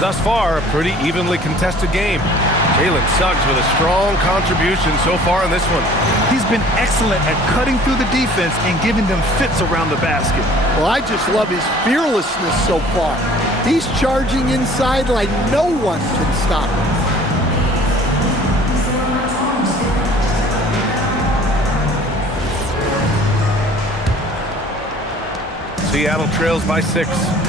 Thus far, a pretty evenly contested game. Jalen Suggs with a strong contribution so far in this one. He's been excellent at cutting through the defense and giving them fits around the basket. Well, I just love his fearlessness so far. He's charging inside like no one can stop him. Seattle trails by 6.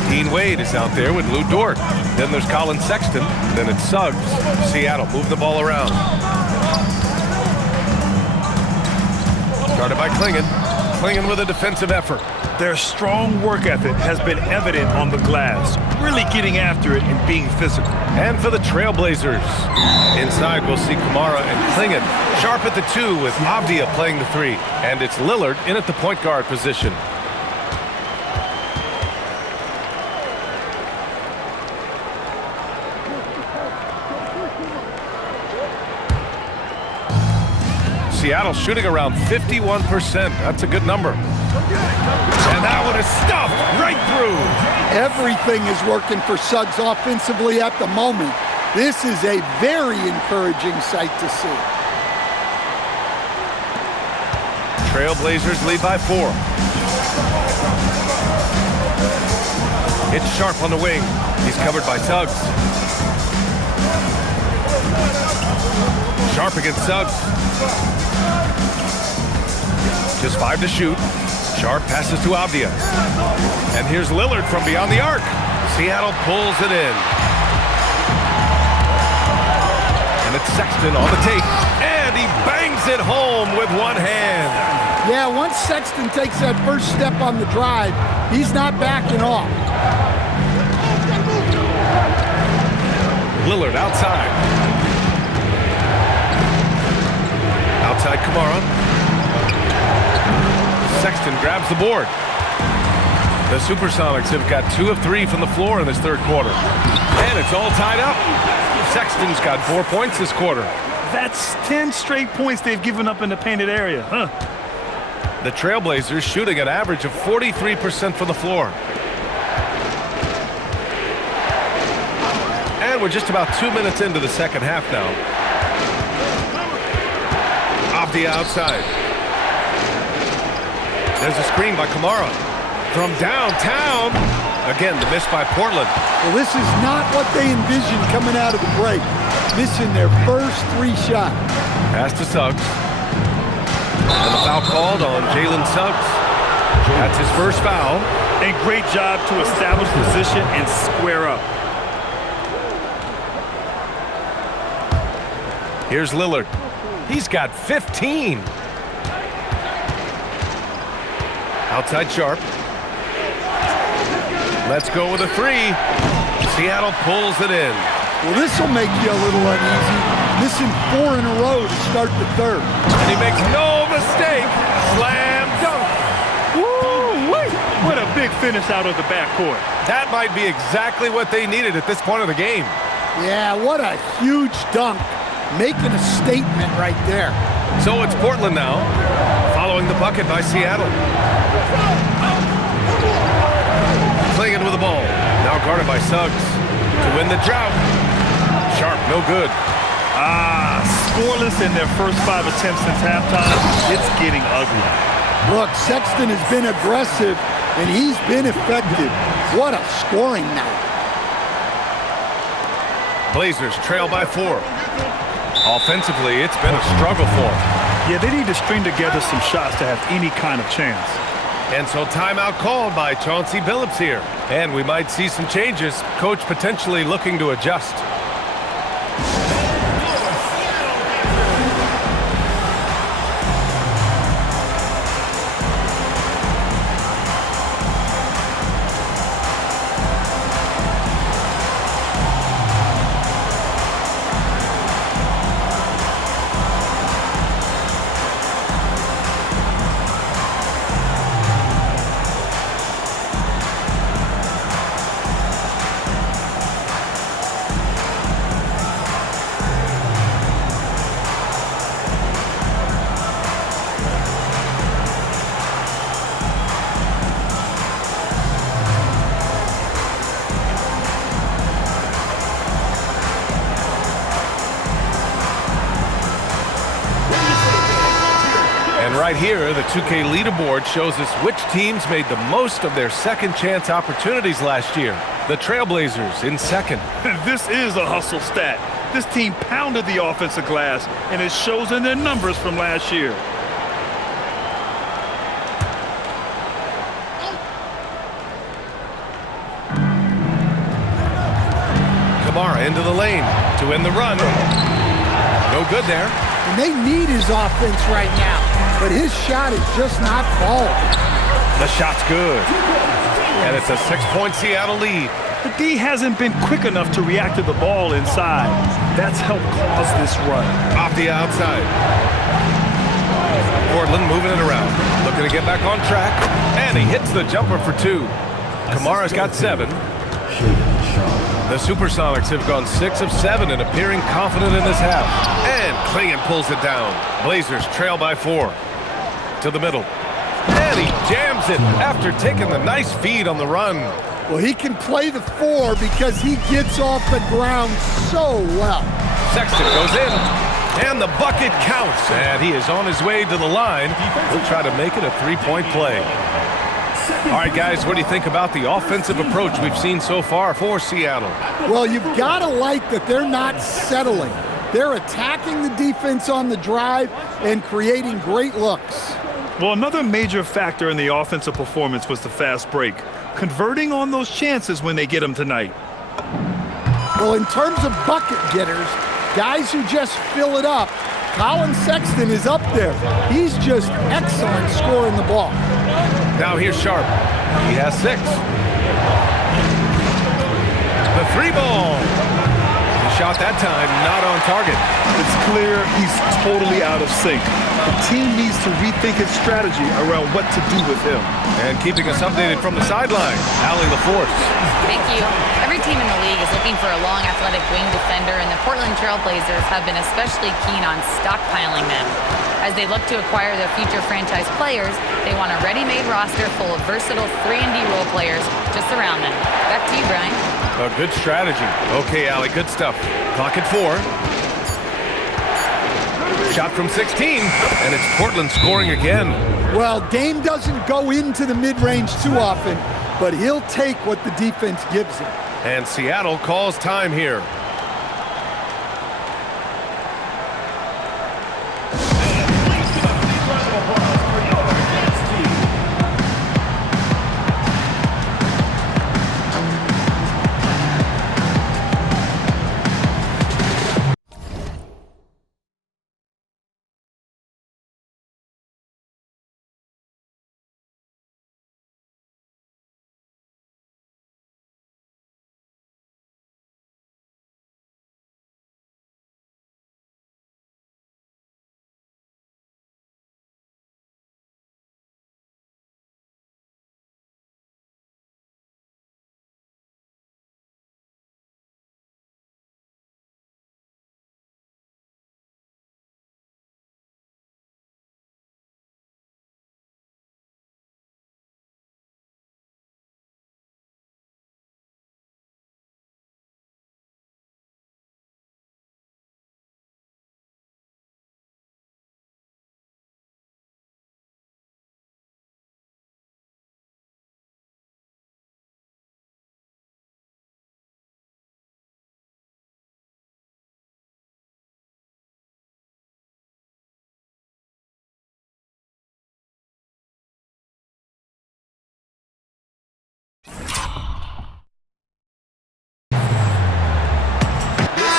Dean Wade is out there with Lou Dort. Then there's Colin Sexton. Then it's Suggs. Seattle move the ball around. Guarded by Klingon. Klingon with a defensive effort. Their strong work ethic has been evident on the glass, really getting after it and being physical. And for the Trailblazers, inside we'll see Kamara and Klingon. Sharp at the 2 with Avdia playing the 3. And it's Lillard in at the point guard position. Seattle shooting around 51%. That's a good number. And that one is stuffed right through. Everything is working for Suggs offensively at the moment. This is a very encouraging sight to see. Trailblazers lead by 4. It's Sharp on the wing. He's covered by Suggs. Sharp against Suggs. Just 5 to shoot. Sharp passes to Avdia. And here's Lillard from beyond the arc. Seattle pulls it in. And it's Sexton on the take. And he bangs it home with one hand. Yeah, once Sexton takes that first step on the drive, he's not backing off. Lillard outside. Outside Kamara. Sexton grabs the board. The Supersonics have got 2 of 3 from the floor in this third quarter. And it's all tied up. Sexton's got 4 points this quarter. That's 10 straight points they've given up in the painted area, huh? The Trailblazers shooting an average of 43% from the floor. And we're just about 2 minutes into the second half now. Off the outside. There's a screen by Kamara. From downtown. Again, the miss by Portland. Well, this is not what they envisioned coming out of the break. Missing their first 3 shots. Pass to Suggs. And the foul called on Jalen Suggs. That's his first foul. A great job to establish position and square up. Here's Lillard. He's got 15. Outside Sharp. Let's go with a 3. Seattle pulls it in. Well, this will make you a little uneasy. Missing 4 in a row to start the third. And he makes no mistake. Slam dunk. Woo-wee! What a big finish out of the backcourt. That might be exactly what they needed at this point of the game. Yeah, what a huge dunk. Making a statement right there. So it's Portland now, following the bucket by Seattle. Klingon with the ball. Now guarded by Suggs. To win the drought. Sharp, no good. Scoreless in their first 5 attempts since halftime. It's getting ugly. Look, Sexton has been aggressive, and he's been effective. What a scoring night. Blazers trail by 4. Offensively, it's been a struggle for them. Yeah, they need to string together some shots to have any kind of chance. And so timeout called by Chauncey Billups here. And we might see some changes. Coach potentially looking to adjust. right here, the 2K leaderboard shows us which teams made the most of their second chance opportunities last year. The Trailblazers in second. This is a hustle stat. This team pounded the offensive glass, and it shows in their numbers from last year. Kamara into the lane to end the run. No good there. And they need his offense right now, but his shot is just not falling. The shot's good. And it's a 6-point Seattle lead. The D hasn't been quick enough to react to the ball inside. That's helped cause this run. Off the outside. Portland moving it around. Looking to get back on track. And he hits the jumper for 2. Kamara's got 7. The Supersonics have gone 6 of 7 and appearing confident in this half. And Klingon pulls it down. Blazers trail by 4. To the middle. And he jams it after taking the nice feed on the run. Well, he can play the 4 because he gets off the ground so well. Sexton goes in. And the bucket counts. And he is on his way to the line. He'll try to make it a 3-point play. All right, guys, what do you think about the offensive approach we've seen so far for Seattle? Well, you've got to like that they're not settling. They're attacking the defense on the drive and creating great looks. Well, another major factor in the offensive performance was the fast break, converting on those chances when they get them tonight. Well, in terms of bucket getters, guys who just fill it up, Colin Sexton is up there. He's just excellent scoring the ball. Now here's Sharp. He has 6. The 3 ball. The shot that time not on target. It's clear he's totally out of sync. The team needs to rethink its strategy around what to do with him. And keeping us updated from the sideline, Allie LaForce. Thank you. Every team in the league is looking for a long, athletic wing defender, and the Portland Trailblazers have been especially keen on stockpiling them. As they look to acquire their future franchise players, they want a ready-made roster full of versatile 3-and-D role players to surround them. Back to you, Brian. A good strategy. Okay, Allie, good stuff. Clock at 4. Shot from 16, and it's Portland scoring again. Well, Dame doesn't go into the mid-range too often, but he'll take what the defense gives him. And Seattle calls time here.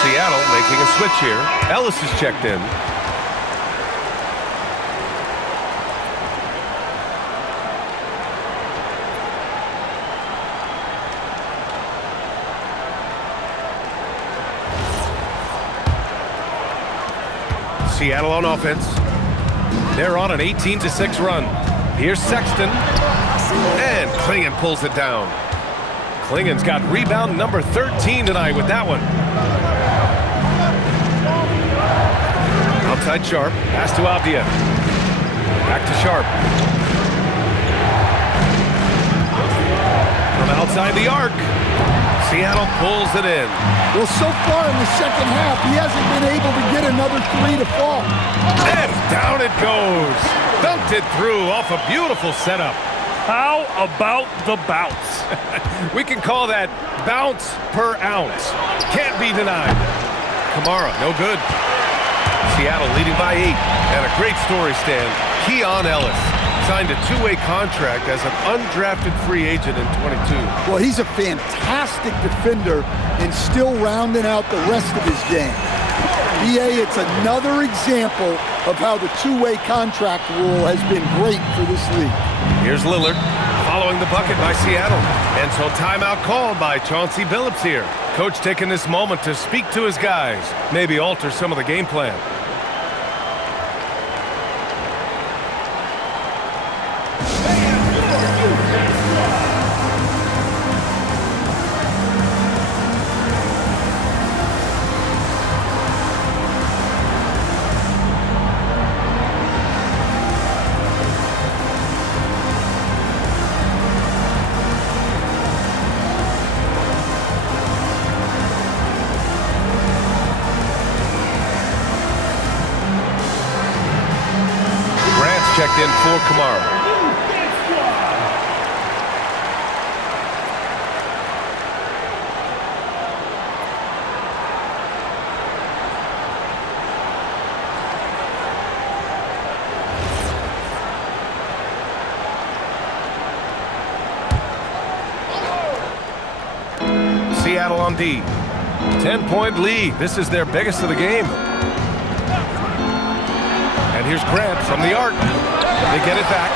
Seattle making a switch here. Ellis is checked in. Seattle on offense. They're on an 18-6 run. Here's Sexton. And Klingon pulls it down. Klingon's got rebound number 13 tonight with that one. Outside Sharp. Pass to Avdia. Back to Sharp. From outside the arc. Seattle pulls it in. Well, so far in the second half, he hasn't been able to get another 3 to fall. And down it goes. Dunked it through off a beautiful setup. How about the bounce? We can call that bounce per ounce. Can't be denied. Kamara, no good. Seattle leading by 8. And a great story, Stan. Keon Ellis signed a two-way contract as an undrafted free agent in 22. Well, he's a fantastic defender and still rounding out the rest of his game. BA, it's another example of how the two-way contract rule has been great for this league. Here's Lillard following the bucket by Seattle. And so timeout called by Chauncey Billups here. Coach taking this moment to speak to his guys, maybe alter some of the game plan. Checked in for Kamara. Seattle on D. 10-point lead. This is their biggest of the game. And here's Grant from the arc. They get it back.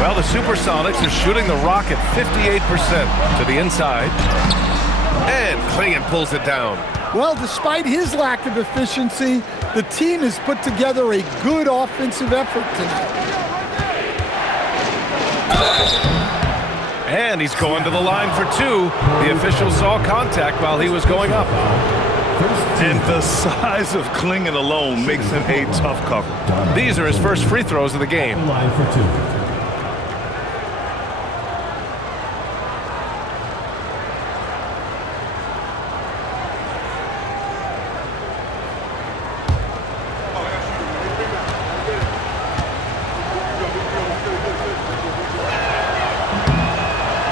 Well, the Supersonics are shooting the rock at 58% to the inside. And Klingon pulls it down. Well, despite his lack of efficiency, the team has put together a good offensive effort tonight. And he's going to the line for 2. The official saw contact while he was going up. And the size of Klingon alone makes him a tough cover. These are his first free throws of the game. Line for 2.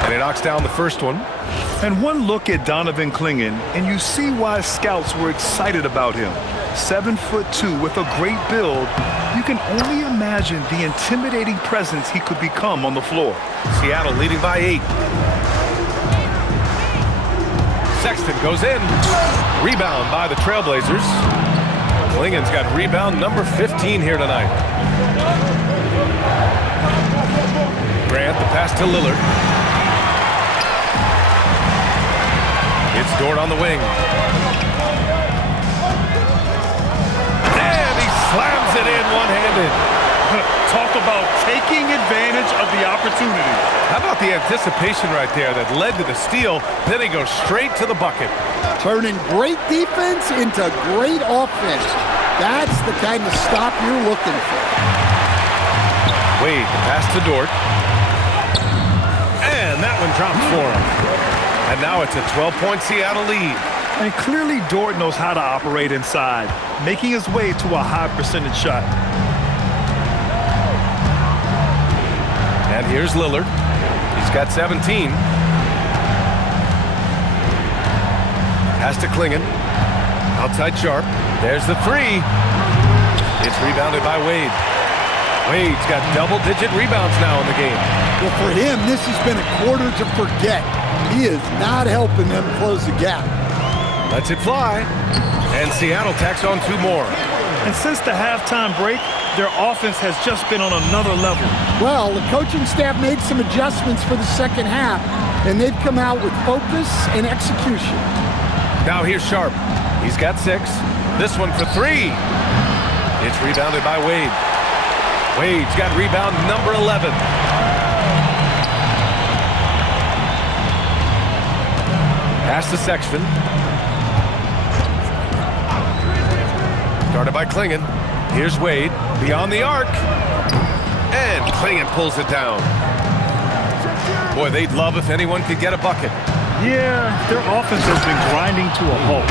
And he knocks down the first one. And one look at Donovan Klingon, and you see why scouts were excited about him. 7'2" with a great build. You can only imagine the intimidating presence he could become on the floor. Seattle leading by 8. Sexton goes in. Rebound by the Trailblazers. Klingon's got rebound number 15 here tonight. Grant, the pass to Lillard. It's Dort on the wing. And he slams it in one-handed. Talk about taking advantage of the opportunity. How about the anticipation right there that led to the steal? Then he goes straight to the bucket. Turning great defense into great offense. That's the kind of stop you're looking for. Wade, the pass to Dort. And that one drops for him. And now it's a 12-point Seattle lead. And clearly Dort knows how to operate inside, making his way to a high percentage shot. And here's Lillard. He's got 17. Pass to Klingon. Outside Sharp. There's the 3. It's rebounded by Wade. Wade's got double-digit rebounds now in the game. Well, for him, this has been a quarter to forget. He is not helping them close the gap. Lets it fly. And Seattle tacks on 2 more. And since the halftime break, their offense has just been on another level. Well, the coaching staff made some adjustments for the second half, and they've come out with focus and execution. Now here's Sharp. He's got 6. This one for 3. It's rebounded by Wade. Wade's got rebound number 11. Pass to Sexton. Started by Klingon. Here's Wade. Beyond the arc. And Klingon pulls it down. Boy, they'd love if anyone could get a bucket. Yeah, their offense has been grinding to a halt.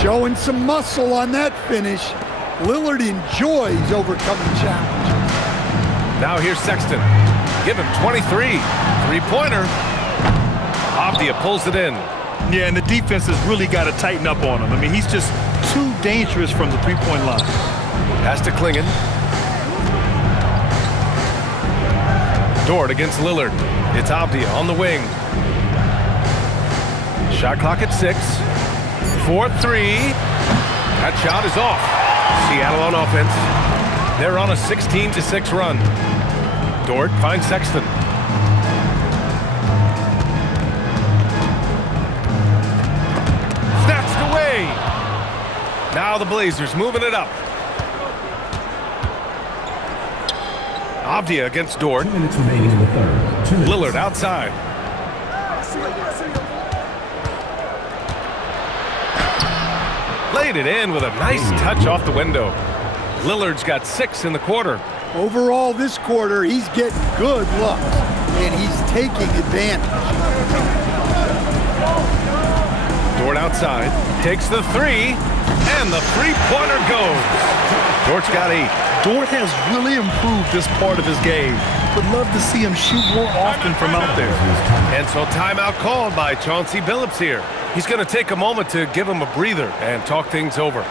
Showing some muscle on that finish. Lillard enjoys overcoming challenges. Now here's Sexton. Give him 23. Three-pointer. Avdia pulls it in. Yeah, and the defense has really got to tighten up on him. I mean, he's just too dangerous from the three-point line. Pass to Klingon. Dort against Lillard. It's Avdia on the wing. Shot clock at 6. 4-3. That shot is off. Seattle on offense. They're on a 16-6 run. Dort finds Sexton. Snatched away. Now the Blazers moving it up. Avdia against Dort. 2 minutes remaining in the third. 2 minutes. Lillard outside. Laid it in with a nice touch off the window. Lillard's got 6 in the quarter. Overall, this quarter, he's getting good looks, and he's taking advantage. Dort outside, takes the 3, and the three-pointer goes. Dort's got 8. Dort has really improved this part of his game. Would love to see him shoot more often from out there. And so timeout called by Chauncey Billups here. He's going to take a moment to give him a breather and talk things over.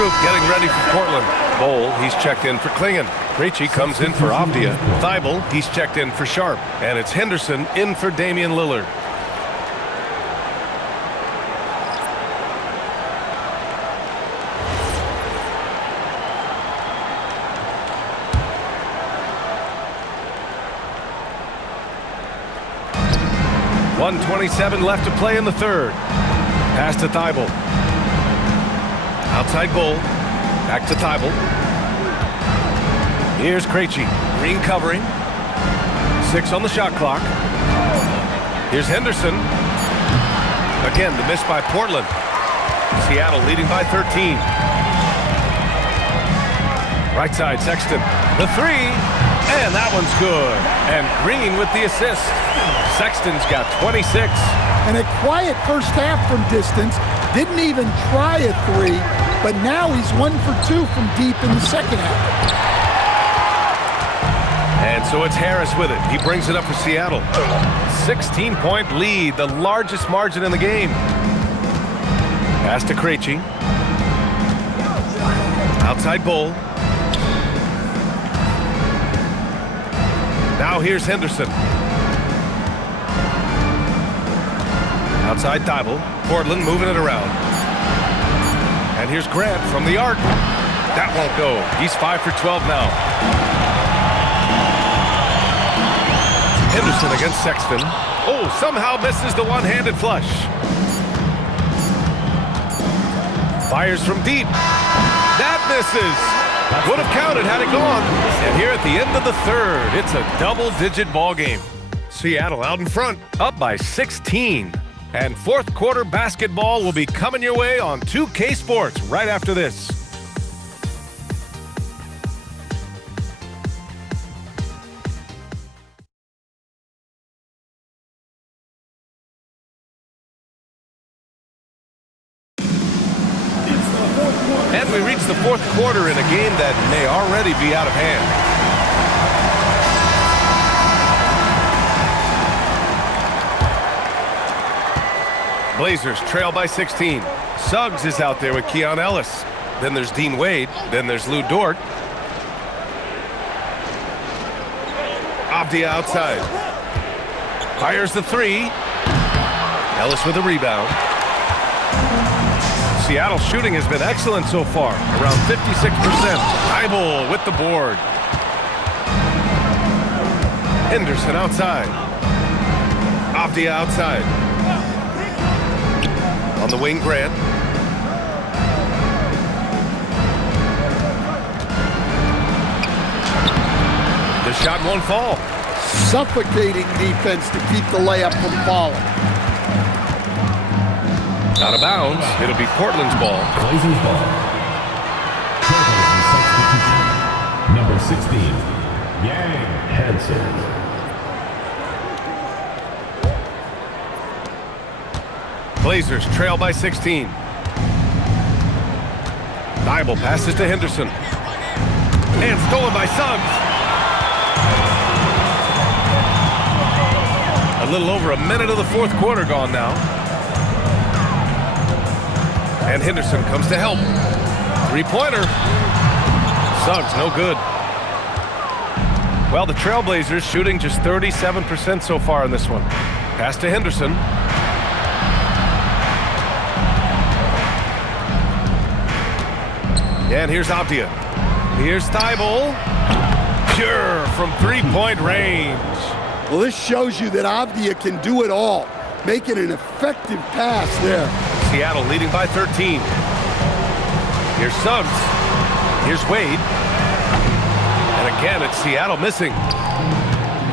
group getting ready for Portland. Bowl, he's checked in for Klingon. Krejci comes in for Avdia. Thibault, he's checked in for Sharp. And it's Henderson in for Damian Lillard. .127 left to play in the third. Pass to Thibault. Outside Bowl. Back to Thibault. Here's Krejci. Green covering. 6 on the shot clock. Here's Henderson. Again, the miss by Portland. Seattle leading by 13. Right side, Sexton. The three. And that one's good. And Green with the assist. Sexton's got 26. And a quiet first half from distance. Didn't even try a three, but now he's 1 for 2 from deep in the second half. And so it's Harris with it. He brings it up for Seattle. 16-point lead, the largest margin in the game. Pass to Krejci. Outside Bowl. Now here's Henderson. Outside Thibault. Portland moving it around. And here's Grant from the arc. That won't go. He's 5 for 12 now. Henderson against Sexton. Oh, somehow misses the one-handed flush. Fires from deep. That misses. Would have counted had it gone. And here at the end of the third, it's a double-digit ball game. Seattle out in front, up by 16. And fourth quarter basketball will be coming your way on 2K Sports right after this. And we reach the fourth quarter in a game that may already be out of hand. Blazers trail by 16. Suggs is out there with Keon Ellis. Then there's Dean Wade. Then there's Lou Dort. Avdia outside. Fires the three. Ellis with a rebound. Seattle's shooting has been excellent so far, around 56%. Thibault with the board. Henderson outside. Avdia outside. On the wing, Grant. The shot won't fall. Suffocating defense to keep the layup from falling. Out of bounds. It'll be Portland's ball. Blazers ball. Substitution. Number 16, Yang Hansen. Blazers trail by 16. Thibault passes to Henderson. And stolen by Suggs. A little over a minute of the fourth quarter gone now. And Henderson comes to help. Three-pointer. Suggs, no good. Well, the Trailblazers shooting just 37% so far in this one. Pass to Henderson. And here's Avdia. Here's Thibault. Pure from three-point range. Well, this shows you that Avdia can do it all, making an effective pass there. Seattle leading by 13. Here's Suggs. Here's Wade. And again, it's Seattle missing.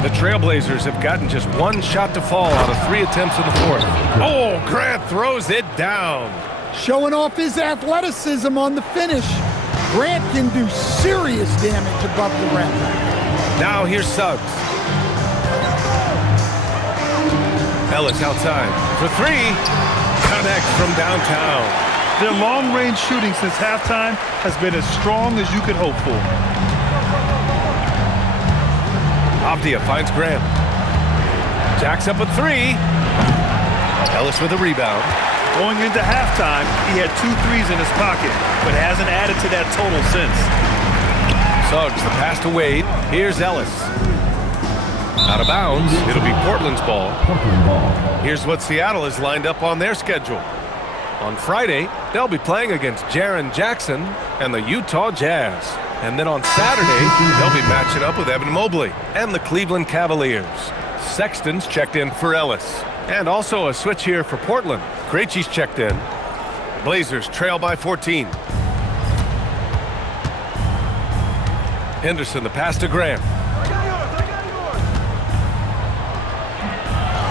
The Trailblazers have gotten just one shot to fall out of 3 attempts in the fourth. Oh, Grant throws it down. Showing off his athleticism on the finish. Grant can do serious damage above the rim. Now here's Suggs. Ellis outside for three. Connects from downtown. Their long-range shooting since halftime has been as strong as you could hope for. Avdia finds Grant. Jacks up a three. Ellis with a rebound. Going into halftime, he had 2 threes in his pocket, but hasn't added to that total since. Suggs, the pass to Wade. Here's Ellis. Out of bounds. It'll be Portland's ball. Portland ball. Here's what Seattle is lined up on their schedule. On Friday, they'll be playing against Jaren Jackson and the Utah Jazz. And then on Saturday, they'll be matching up with Evan Mobley and the Cleveland Cavaliers. Sexton's checked in for Ellis. And also a switch here for Portland. Krejci's checked in. Blazers trail by 14. Henderson, the pass to Grant.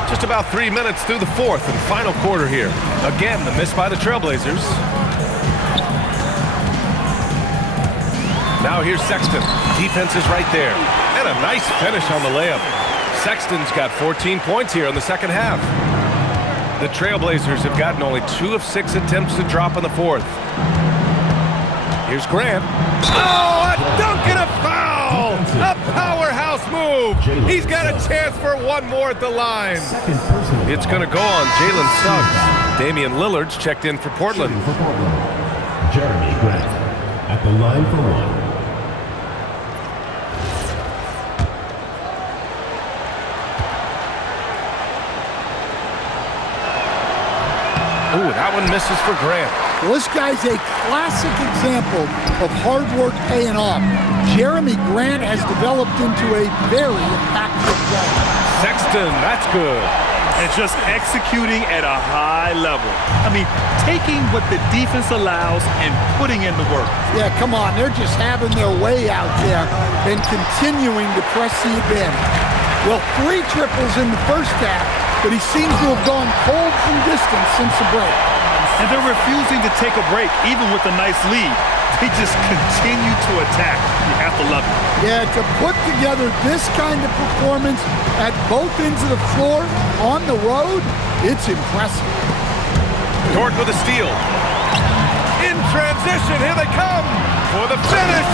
Just about 3 minutes through the fourth and final quarter here. Again, the miss by the Trailblazers. Now here's Sexton. Defense is right there. And a nice finish on the layup. Sexton's got 14 points here in the second half. The Trailblazers have gotten only 2 of 6 attempts to drop in the fourth. Here's Grant. Oh, a dunk and a foul! A powerhouse move! He's got a chance for one more at the line. It's going to go on Jalen Suggs. Damian Lillard's checked in for Portland. Jeremy Grant at the line for one. Ooh, that one misses for Grant. Well, this guy's a classic example of hard work paying off. Jeremy Grant has developed into a very impactful player. Sexton, that's good. And just executing at a high level. I mean, taking what the defense allows and putting in the work. Yeah, come on. They're just having their way out there and continuing to press the advantage. Well, 3 triples in the first half, but he seems to have gone cold from distance since the break. And they're refusing to take a break, even with a nice lead. They just continue to attack. You have to love it. Yeah, to put together this kind of performance at both ends of the floor on the road, it's impressive. Dort with a steal. In transition, here they come for the finish.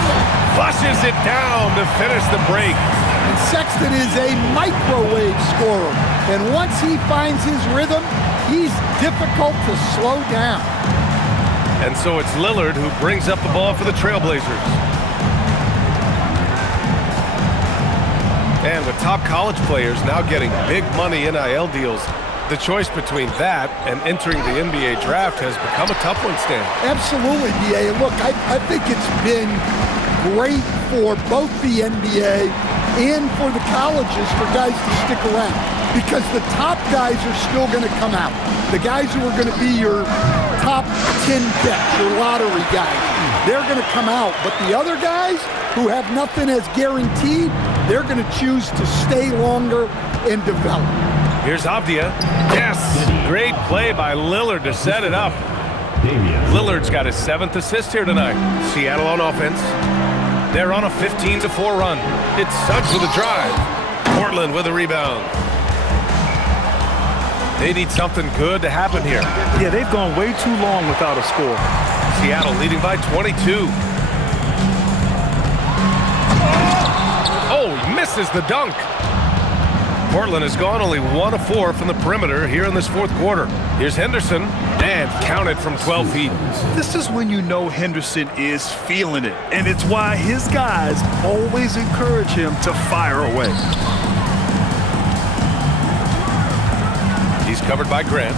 Flushes it down to finish the break. And Sexton is a microwave scorer. And once he finds his rhythm, he's difficult to slow down. And so it's Lillard who brings up the ball for the Trailblazers. And with top college players now getting big money NIL deals, the choice between that and entering the NBA draft has become a tough one, Stan. Absolutely, B.A. Look, I think it's been great for both the NBA and for the colleges for guys to stick around, because the top guys are still going to come out. The guys who are going to be your top 10 picks, your lottery guys, they're going to come out. But the other guys who have nothing as guaranteed, they're going to choose to stay longer and develop. Here's Avdia. Yes, great play by Lillard to set it up. Lillard's got his 7th assist here tonight. Seattle on offense. They're on a 15-4 run. It's Suggs with a drive. Portland with a rebound. They need something good to happen here. Yeah, they've gone way too long without a score. Seattle leading by 22. Oh, he misses the dunk. Portland has gone only 1 of 4 from the perimeter here in this fourth quarter. Here's Henderson, and counted from 12 feet. This is when you know Henderson is feeling it, and it's why his guys always encourage him to fire away. He's covered by Grant,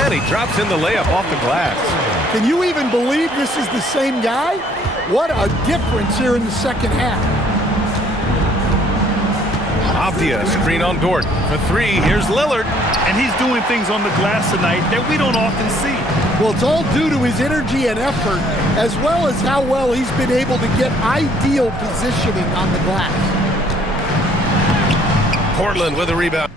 and he drops in the layup off the glass. Can you even believe this is the same guy? What a difference here in the second half. Avdia, screen on Dort. For 3, here's Lillard. And he's doing things on the glass tonight that we don't often see. Well, it's all due to his energy and effort, as well as how well he's been able to get ideal positioning on the glass. Portland with a rebound.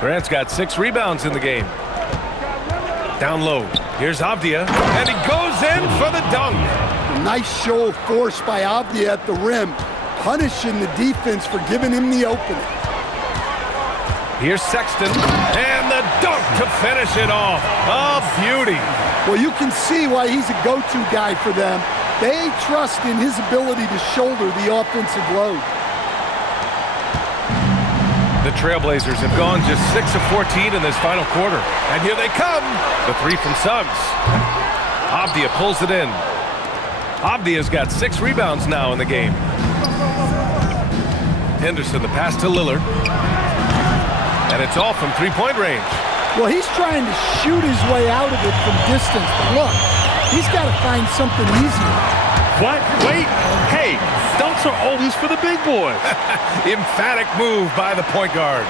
Grant's got 6 rebounds in the game. Down low. Here's Avdia, and he goes in for the dunk. A nice show of force by Avdia at the rim, punishing the defense for giving him the opening. Here's Sexton, and the dunk to finish it off. A beauty. Well, you can see why he's a go-to guy for them. They trust in his ability to shoulder the offensive load. The Trailblazers have gone just 6 of 14 in this final quarter. And here they come. The 3 from Suggs. Avdia pulls it in. Avdia's got 6 rebounds now in the game. Henderson, the pass to Lillard. And it's all from three-point range. Well, he's trying to shoot his way out of it from distance. But look, he's got to find something easier. What? Wait. Hey, dunks are always for the big boys. Emphatic move by the point guard.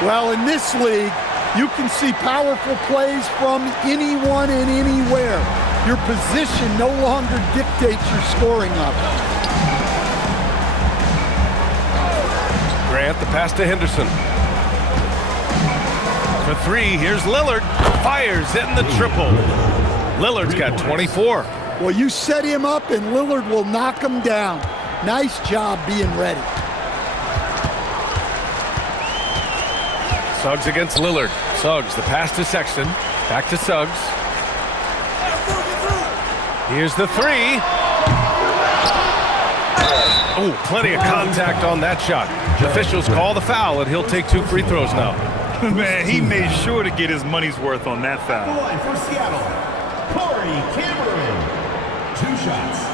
Well, in this league, you can see powerful plays from anyone and anywhere. Your position no longer dictates your scoring level. Grant, the pass to Henderson. For 3, here's Lillard. Fires in the triple. Lillard's got 24. Well, you set him up and Lillard will knock him down. Nice job being ready. Suggs against Lillard. Suggs, the pass to Sexton. Back to Suggs. Here's the 3. Oh, plenty of contact on that shot. Officials call the foul, and he'll take 2 free throws now. Man, he made sure to get his money's worth on that foul. Line for Seattle, Corey Cameron. 2 shots.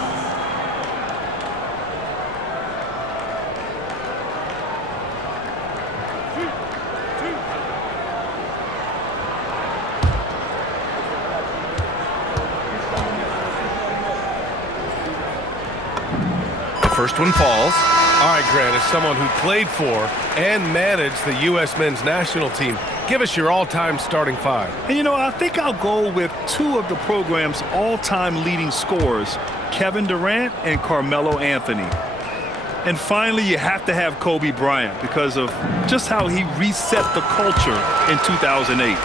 First one falls. All right, Grant, as someone who played for and managed the U.S. men's national team, give us your all-time starting 5. And you know, I think I'll go with 2 of the program's all-time leading scorers, Kevin Durant and Carmelo Anthony. And finally, you have to have Kobe Bryant because of just how he reset the culture in 2008.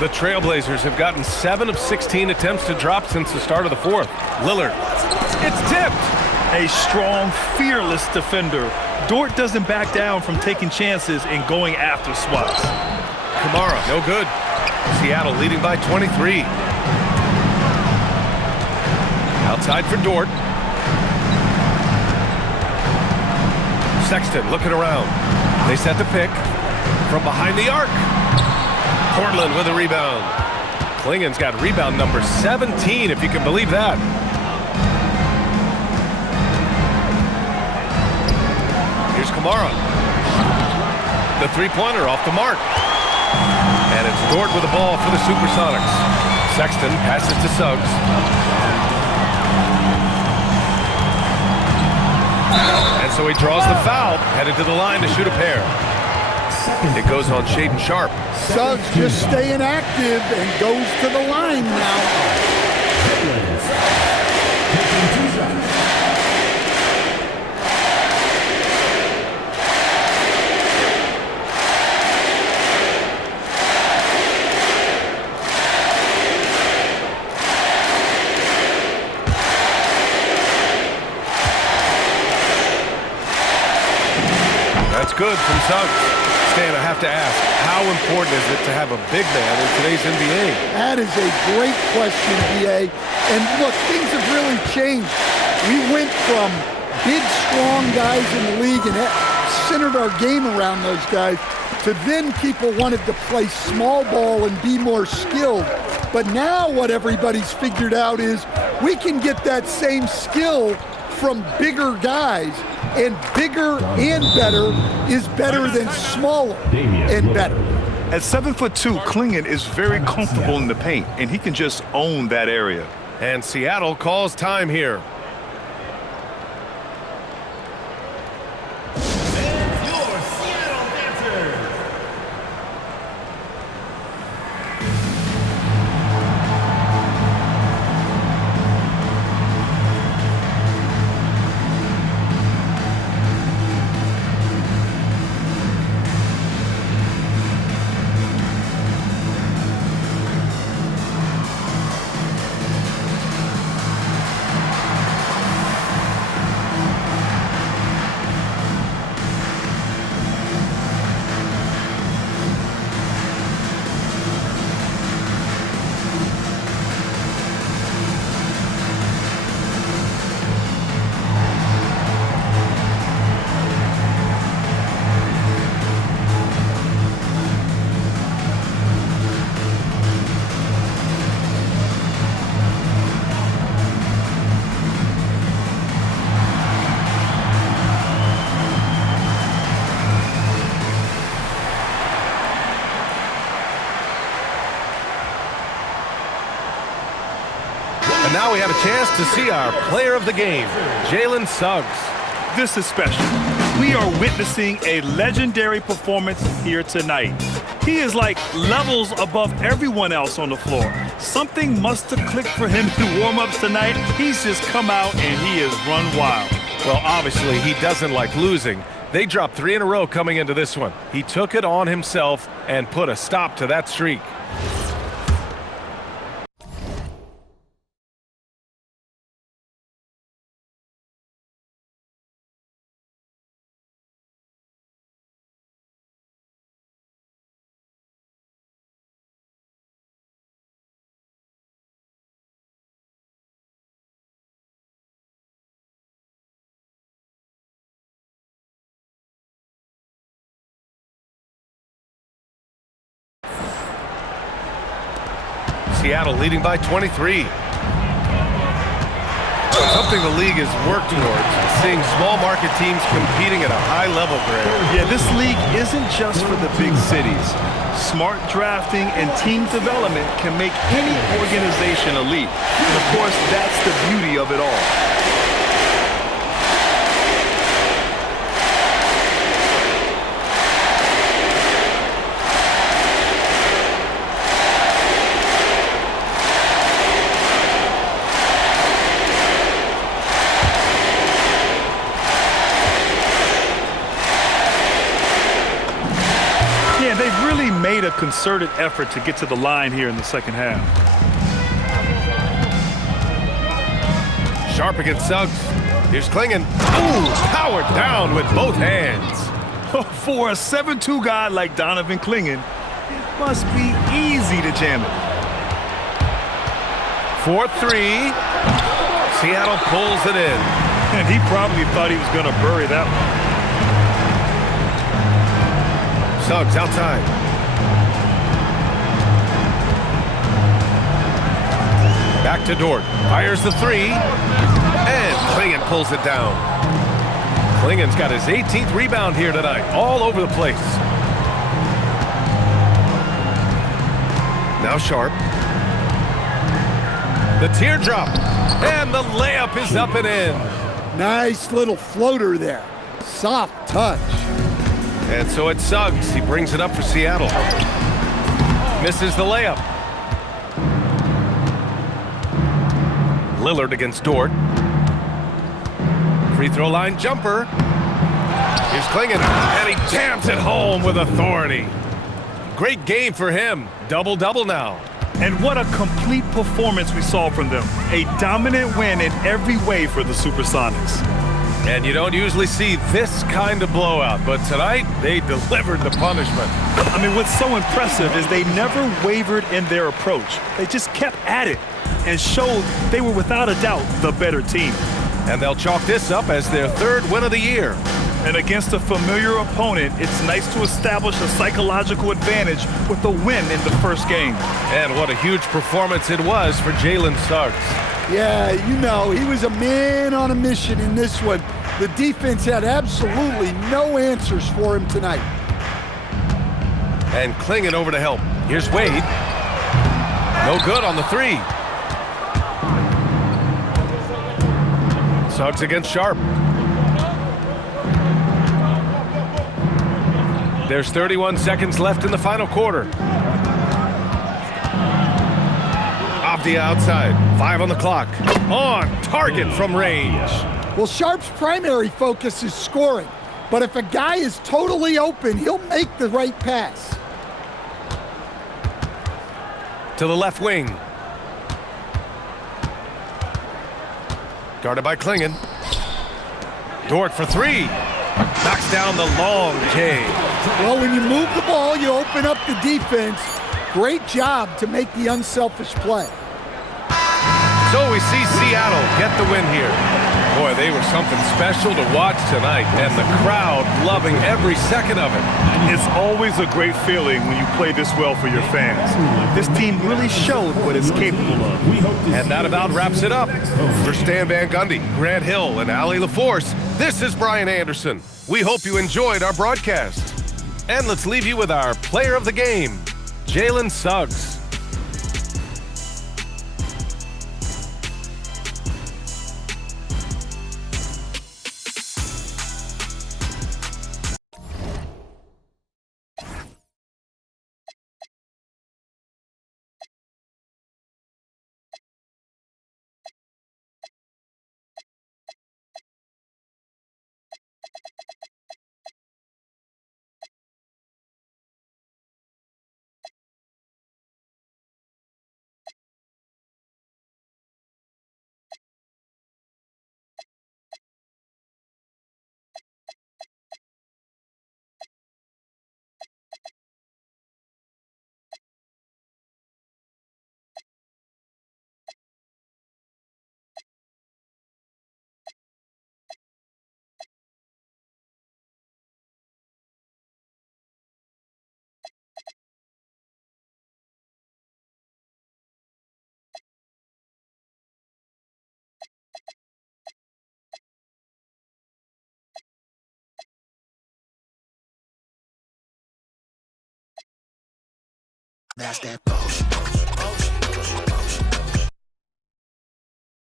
The Trailblazers have gotten 7 of 16 attempts to drop since the start of the 4th. Lillard. It's tipped. A strong, fearless defender. Dort doesn't back down from taking chances and going after swats. Kamara, no good. Seattle leading by 23. Outside for Dort. Sexton looking around. They set the pick from behind the arc. Portland with a rebound. Klingen's got rebound number 17, if you can believe that. Here's Kamara. The three-pointer off the mark. And it's Dort with the ball for the Supersonics. Sexton passes to Suggs. And so he draws the foul, headed to the line to shoot a pair. It goes on Shaden Sharp. Suggs just staying active and goes to the line now. That's good from Suggs. Stan, I have to ask, how important is it to have a big man in today's NBA? That is a great question, BA. And look, things have really changed. We went from big, strong guys in the league and centered our game around those guys to then people wanted to play small ball and be more skilled. But now what everybody's figured out is we can get that same skill from bigger guys, and bigger and better is better than smaller and better. At 7'2", Klingen is very comfortable in the paint, and he can just own that area. And Seattle calls time here. Your Seattle Dancers. And now we have a chance to see our player of the game, Jalen Suggs. This is special. We are witnessing a legendary performance here tonight. He is like levels above everyone else on the floor. Something must have clicked for him in warm-ups tonight. He's just come out and he has run wild. Well, obviously, he doesn't like losing. They dropped 3 in a row coming into this one. He took it on himself and put a stop to that streak. Seattle leading by 23. Something the league has worked towards, seeing small market teams competing at a high level, Greg. Yeah, this league isn't just for the big cities. Smart drafting and team development can make any organization elite. And of course, that's the beauty of it all. They've really made a concerted effort to get to the line here in the second half. Sharp against Suggs. Here's Clingan. Ooh, powered down with both hands. For a 7'2" guy like Donovan Clingan, it must be easy to jam it. 4-3. Seattle pulls it in. And he probably thought he was going to bury that one. Suggs outside. Back to Dort. Fires the 3. And Clingan pulls it down. Clingan's got his 18th rebound here tonight. All over the place. Now Sharp. The teardrop. And the layup is up and in. Nice little floater there. Soft touch. And so it's Suggs. He brings it up for Seattle. Misses the layup. Lillard against Dort. Free throw line jumper. Here's Clingan, and he jams it home with authority. Great game for him. Double-double now. And what a complete performance we saw from them. A dominant win in every way for the Supersonics. And you don't usually see this kind of blowout, but tonight they delivered the punishment. I mean, what's so impressive is they never wavered in their approach. They just kept at it and showed they were without a doubt the better team. And they'll chalk this up as their 3rd win of the year. And against a familiar opponent, it's nice to establish a psychological advantage with a win in the first game. And what a huge performance it was for Jalen Suggs. Yeah, you know, he was a man on a mission in this one. The defense had absolutely no answers for him tonight. And Clingan over to help. Here's Wade. No good on the 3. Suggs against Sharp. There's 31 seconds left in the final quarter. Off the outside. 5 on the clock. On target from range. Well, Sharp's primary focus is scoring, but if a guy is totally open, he'll make the right pass. To the left wing. Guarded by Clingan. Dort for 3. Knocks down the long J. Well, when you move the ball, you open up the defense. Great job to make the unselfish play. So we see Seattle get the win here. Boy, they were something special to watch tonight, and the crowd loving every second of it. It's always a great feeling when you play this well for your fans. This team really showed what it's capable of. And that about wraps it up. For Stan Van Gundy, Grant Hill, and Allie LaForce, this is Brian Anderson. We hope you enjoyed our broadcast. And let's leave you with our player of the game, Jalen Suggs. That's that potion.